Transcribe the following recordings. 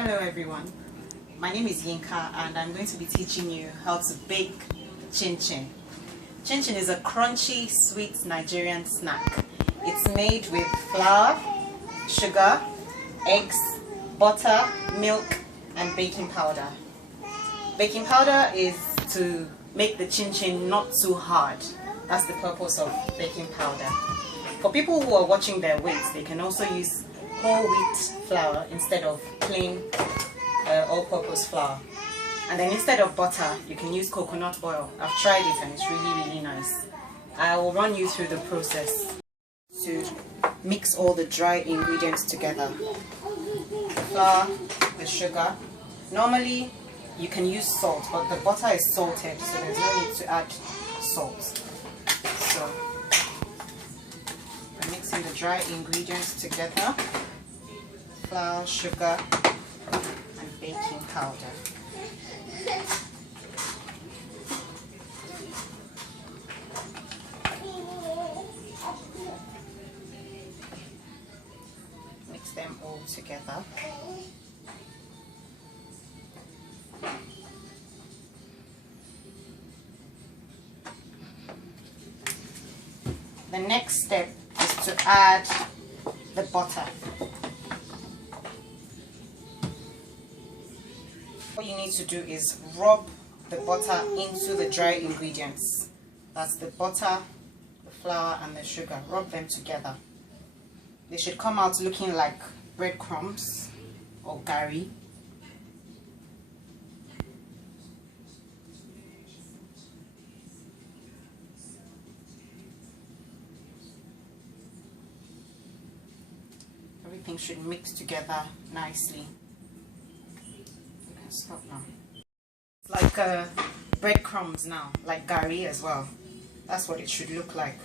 Hello everyone, my name is Yinka and I'm going to be teaching you how to bake Chinchin. Chinchin is a crunchy, sweet Nigerian snack. It's made with flour, sugar, eggs, butter, milk and baking powder. Baking powder is to make the Chinchin not too hard. That's the purpose of baking powder. For people who are watching their weight, they can also use whole wheat flour instead of plain all-purpose flour. And then instead of butter, you can use coconut oil. I've tried it and it's really nice. I will run you through the process to mix all the dry ingredients together. The flour, the sugar. Normally you can use salt, but the butter is salted, so there's no need to add salt. So we're mixing the dry ingredients together. Flour, sugar and baking powder. Mix them all together. The next step is to add the butter. What you need to do is rub the butter into the dry ingredients. That's the butter, the flour and the sugar. Rub them together. They should come out looking like breadcrumbs or gari. Everything should mix together nicely. Stop now. It's like breadcrumbs now, like gari as well. That's what it should look like.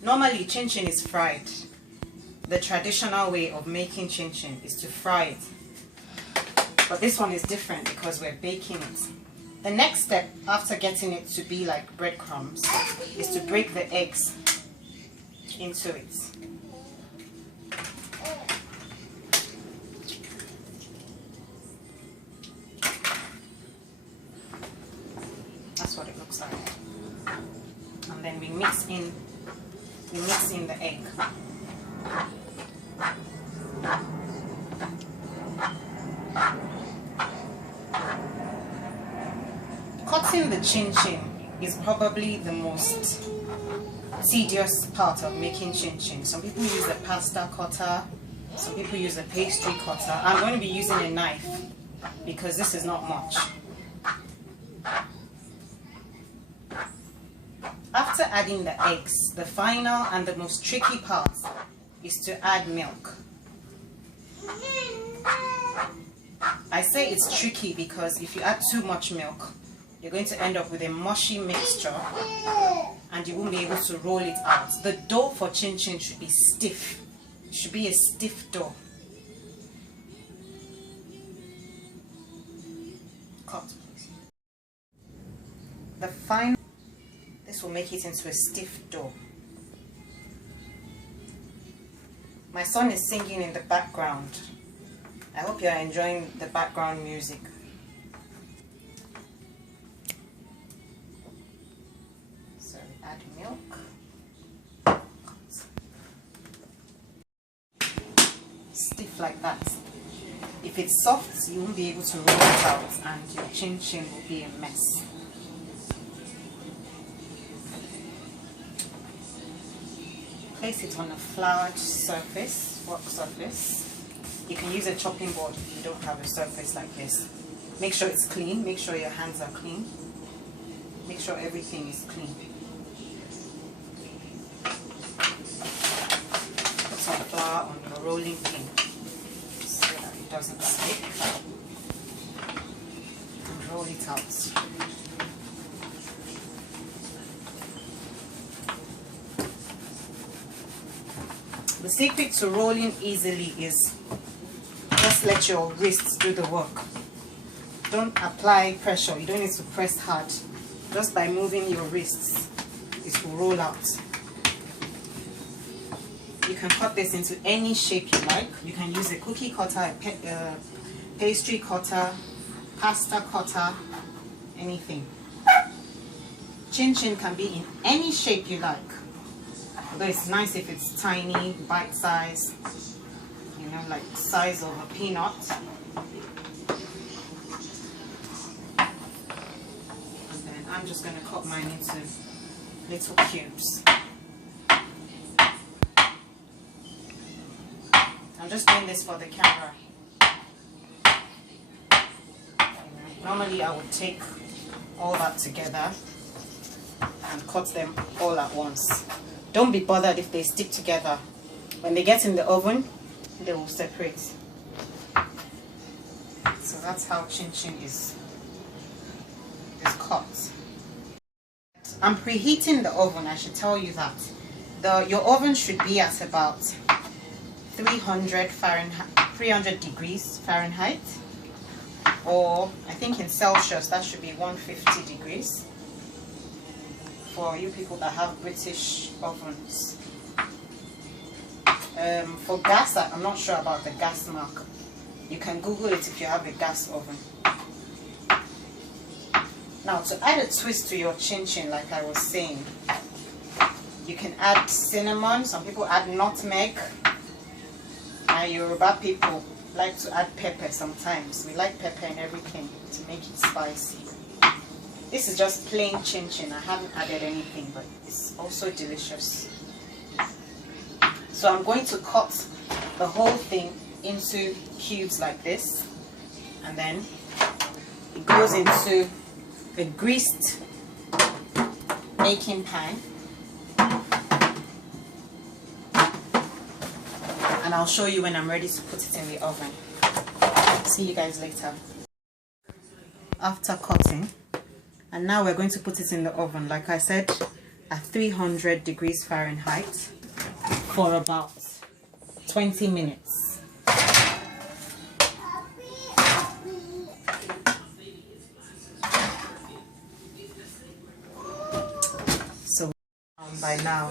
Normally Chinchin is fried. The traditional way of making Chinchin is to fry it. But this one is different because we're baking it. The next step after getting it to be like breadcrumbs is to break the eggs into it. That's what it looks like. And then we mix in the egg. Cutting the Chinchin is probably the most tedious part of making Chinchin. Some people use a pasta cutter, some people use a pastry cutter. I'm going to be using a knife because this is not much. After adding the eggs, the final and the most tricky part is to add milk. I say it's tricky because if you add too much milk, you're going to end up with a mushy mixture and you won't be able to roll it out. The dough for Chinchin should be stiff. It should be a stiff dough. Cut, please. The final This will make it into a stiff dough. My son is singing in the background. I hope you are enjoying the background music. So we add milk. Stiff like that. If it's soft, you won't be able to roll it out and your Chinchin will be a mess. Place it on a floured surface, work surface. You can use a chopping board if you don't have a surface like this. Make sure it's clean, make sure your hands are clean. Make sure everything is clean. Put some flour on your rolling pin so that it doesn't stick. And roll it out. The secret to rolling easily is just let your wrists do the work. Don't apply pressure. You don't need to press hard. Just by moving your wrists, it will roll out. You can cut this into any shape you like. You can use a cookie cutter, a pastry cutter, pasta cutter, anything. Chinchin can be in any shape you like. Although it's nice if it's tiny, bite size, you know, like size of a peanut. And then I'm just going to cut mine into little cubes. I'm just doing this for the camera. Normally I would take all that together and cut them all at once. Don't be bothered if they stick together. When they get in the oven, they will separate. So that's how Chinchin is cut. I'm preheating the oven, I should tell you that. Your oven should be at about 300 degrees Fahrenheit, or I think in Celsius that should be 150 degrees for you people that have British ovens. For gas, I'm not sure about the gas mark. You can Google it if you have a gas oven. Now, to add a twist to your Chinchin, like I was saying, you can add cinnamon. Some people add nutmeg. Yoruba people like to add pepper sometimes. We like pepper in everything to make it spicy. This is just plain Chinchin. I haven't added anything, but it's also delicious. So I'm going to cut the whole thing into cubes like this, and then it goes into a greased baking pan. And I'll show you when I'm ready to put it in the oven. See you guys later. After cutting, and now we're going to put it in the oven, like I said, at 300 degrees Fahrenheit for about 20 minutes. So by now,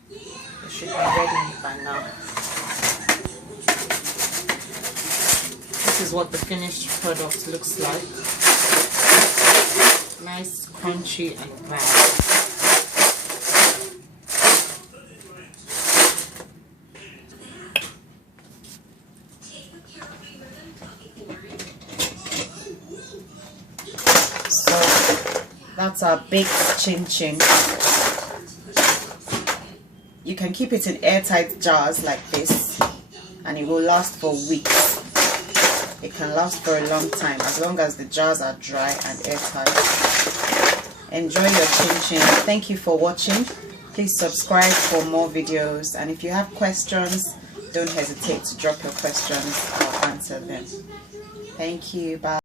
it should be ready by now. This is what the finished product looks like. Nice, crunchy and brown. So that's our baked Chinchin. You can keep it in airtight jars like this, and it will last for weeks. It can last for a long time as long as the jars are dry and airtight. Enjoy your Chinchin. Thank you for watching. Please subscribe for more videos, and if you have questions, don't hesitate to drop your questions. I'll answer them. Thank you. Bye.